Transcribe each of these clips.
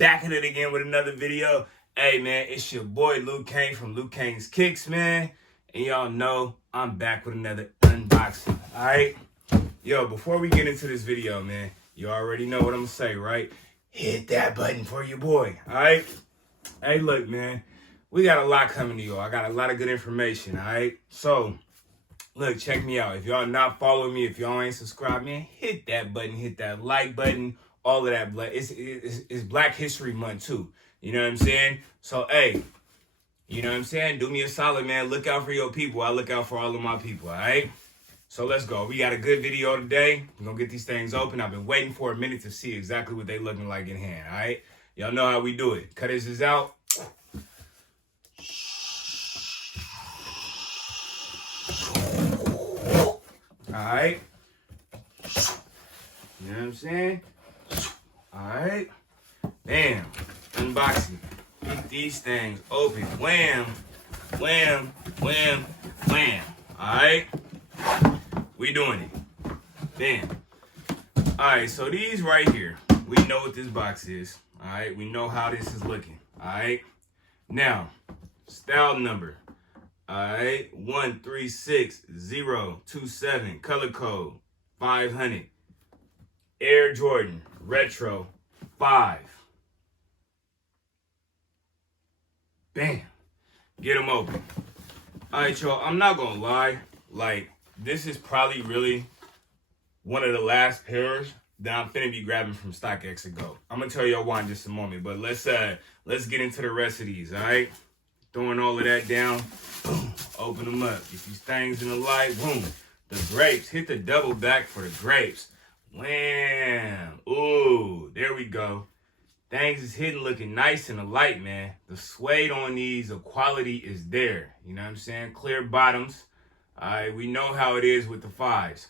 back at it again with another video. Hey, man, it's your boy, Kang from LOUKANKICKX, man. And y'all know I'm back with another unboxing, all right? Yo, before we get into this video, man, you already know what I'm going to say, right? Hit that button for your boy, all right? Hey, look, man, we got a lot coming to y'all. I got a lot of good information, all right? So, look, check me out. If y'all not following me, if y'all ain't subscribed, man, hit that button, hit that like button, all of that. It's Black History Month, too. You know what I'm saying? So, hey, you know what I'm saying? Do me a solid, man. Look out for your people. I look out for all of my people, all right? So let's go. We got a good video today. We're going to get these things open. I've been waiting for a minute to see exactly what they looking like in hand, all right? Y'all know how we do it. Cut this out. All right. You know what I'm saying? All right. Bam. Unboxing. Get these things open. Wham. Wham. Wham. Wham. All right. We doing it. Bam. All right. So these right here, we know what this box is. All right. We know how this is looking. All right. Now, style number. All right, 136027, color code 500, Air Jordan Retro 5. Bam, get them open. All right, y'all, I'm not gonna lie, like, this is probably really one of the last pairs that I'm finna be grabbing from StockX and Go. I'm gonna tell y'all why in just a moment, but let's get into the rest of these, all right? Throwing all of that down. Boom. Open them up. Get these things in the light. Boom. The grapes. Hit the double back for the grapes. Wham. Ooh. There we go. Things is hidden looking nice in the light, man. The suede on these, the quality is there. You know what I'm saying? Clear bottoms. All right. We know how it is with the fives.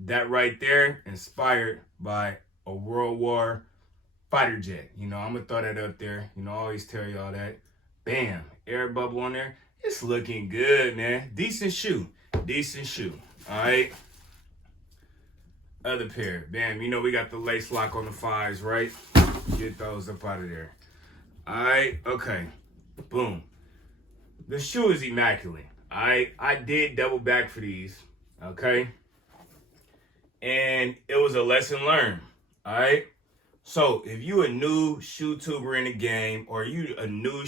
That right there, inspired by a World War fighter jet. You know, I'm going to throw that up there. You know, I always tell y'all that. Bam. Air bubble on there. It's looking good, man. Decent shoe. Decent shoe. All right. Other pair. Bam. You know we got the lace lock on the fives, right? Get those up out of there. All right. Okay. Boom. The shoe is immaculate. All right. I did double back for these. Okay. And it was a lesson learned. All right. So if you a new shoe tuber in the game, or you a new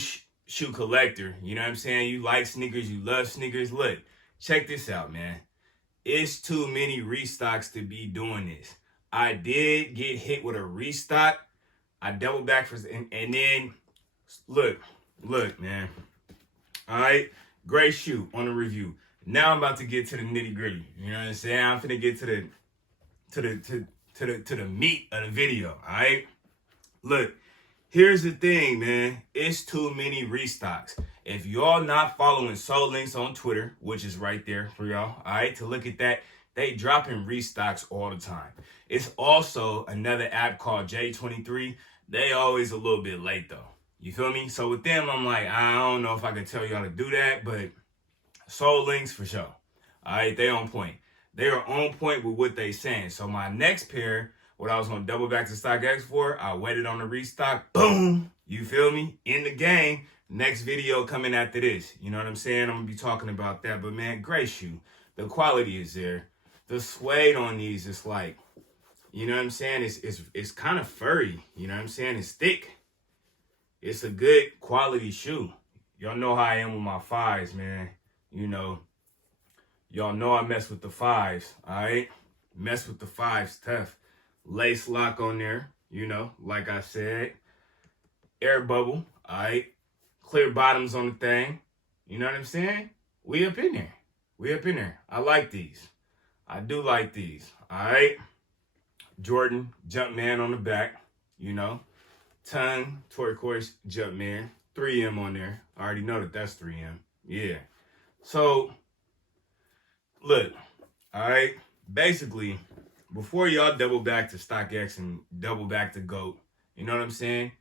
shoe collector, you know what I'm saying? You like sneakers, you love sneakers. Look, check this out, man. It's too many restocks to be doing this. I did get hit with a restock. I double back for, and then look, man. All right, great shoe on the review. Now I'm about to get to the nitty gritty. You know what I'm saying? I'm finna get to the meat of the video. All right, look. Here's the thing, man. It's too many restocks. If y'all not following Soul Links on Twitter, which is right there for y'all, all right, to look at that, they dropping restocks all the time. It's also another app called J23. They always a little bit late, though. You feel me? So with them, I'm like, I don't know if I can tell y'all to do that, but Soul Links for sure. All right, they on point. They are on point with what they saying. So my next pair, what I was going to double back to StockX for, I waited on the restock. Boom. You feel me? In the game. Next video coming after this. You know what I'm saying? I'm going to be talking about that. But, man, great shoe. The quality is there. The suede on these is like, you know what I'm saying? It's kind of furry. You know what I'm saying? It's thick. It's a good quality shoe. Y'all know how I am with my fives, man. You know, y'all know I mess with the fives, all right? Mess with the fives tough. Lace lock on there, you know, like I said. Air bubble, all right. Clear bottoms on the thing. You know what I'm saying? We up in there. We up in there. I like these. I do like these, all right. Jordan Jumpman on the back, you know. Tongue turquoise Jumpman. 3M on there. I already know that that's 3M. Yeah. So, look, all right. Basically, before y'all double back to StockX and double back to GOAT, you know what I'm saying?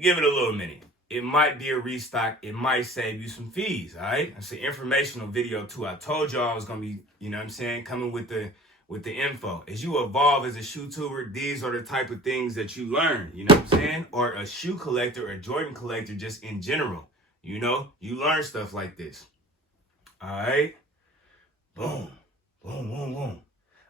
Give it a little minute. It might be a restock. It might save you some fees, all right? It's an informational video, too. I told y'all I was going to be, you know what I'm saying, coming with the with the info. As you evolve as a shoe tuber, these are the type of things that you learn, you know what I'm saying? Or a shoe collector, or Jordan collector, just in general. You know, you learn stuff like this. All right. Boom, boom, boom, boom.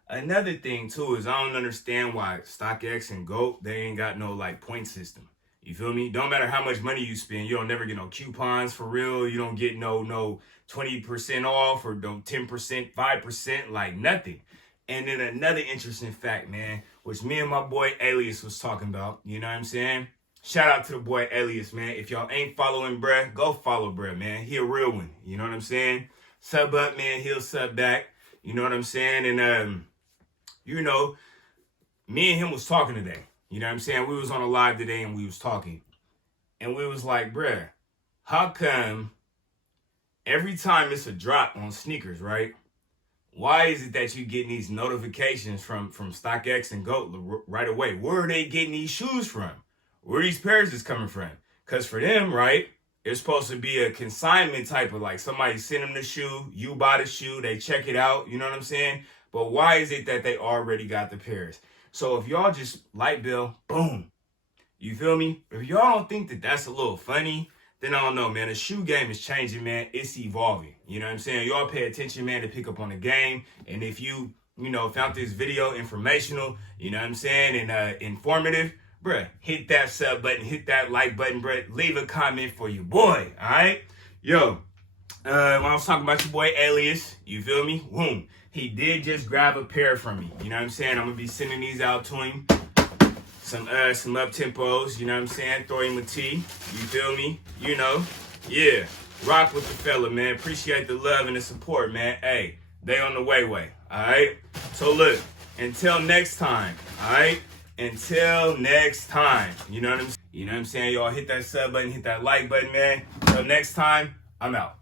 Another thing too is I don't understand why StockX and GOAT, they ain't got no like point system. You feel me? Don't matter how much money you spend, you don't never get no coupons for real. You don't get no 20% off or no 10%, 5%, like nothing. And then another interesting fact, man, which me and my boy Alias was talking about, you know what I'm saying? Shout out to the boy Alias, man. If y'all ain't following bruh, go follow bruh, man. He a real one, you know what I'm saying? Sub up, man, he'll sub back, you know what I'm saying? And, you know, me and him was talking today. You know what I'm saying? We was on a live today and we was talking. And we was like, bruh, how come every time it's a drop on sneakers, right? Why is it that you getting these notifications from StockX and GOAT right away? Where are they getting these shoes from? Where are these pairs is coming from? Because for them, right, it's supposed to be a consignment type of like somebody send them the shoe, you buy the shoe, they check it out, you know what I'm saying? But why is it that they already got the pairs? So if y'all just light bill, boom, you feel me? If y'all don't think that that's a little funny, then I don't know, man. The shoe game is changing, man. It's evolving. You know what I'm saying? Y'all pay attention, man, to pick up on the game. And if you know, found this video informational, you know what I'm saying, and informative, bruh, hit that sub button, hit that like button, bruh. Leave a comment for your boy, all right? Yo, when I was talking about your boy Alias, you feel me? Boom. He did just grab a pair from me. You know what I'm saying? I'm going to be sending these out to him. Some up-tempos, you know what I'm saying? Throw him a T. You feel me? You know? Yeah. Rock with the fella, man. Appreciate the love and the support, man. Hey, they on the way. All right? So look, until next time, all right? Until next time. You know what I'm saying? Y'all hit that sub button, hit that like button, man. Until next time, I'm out.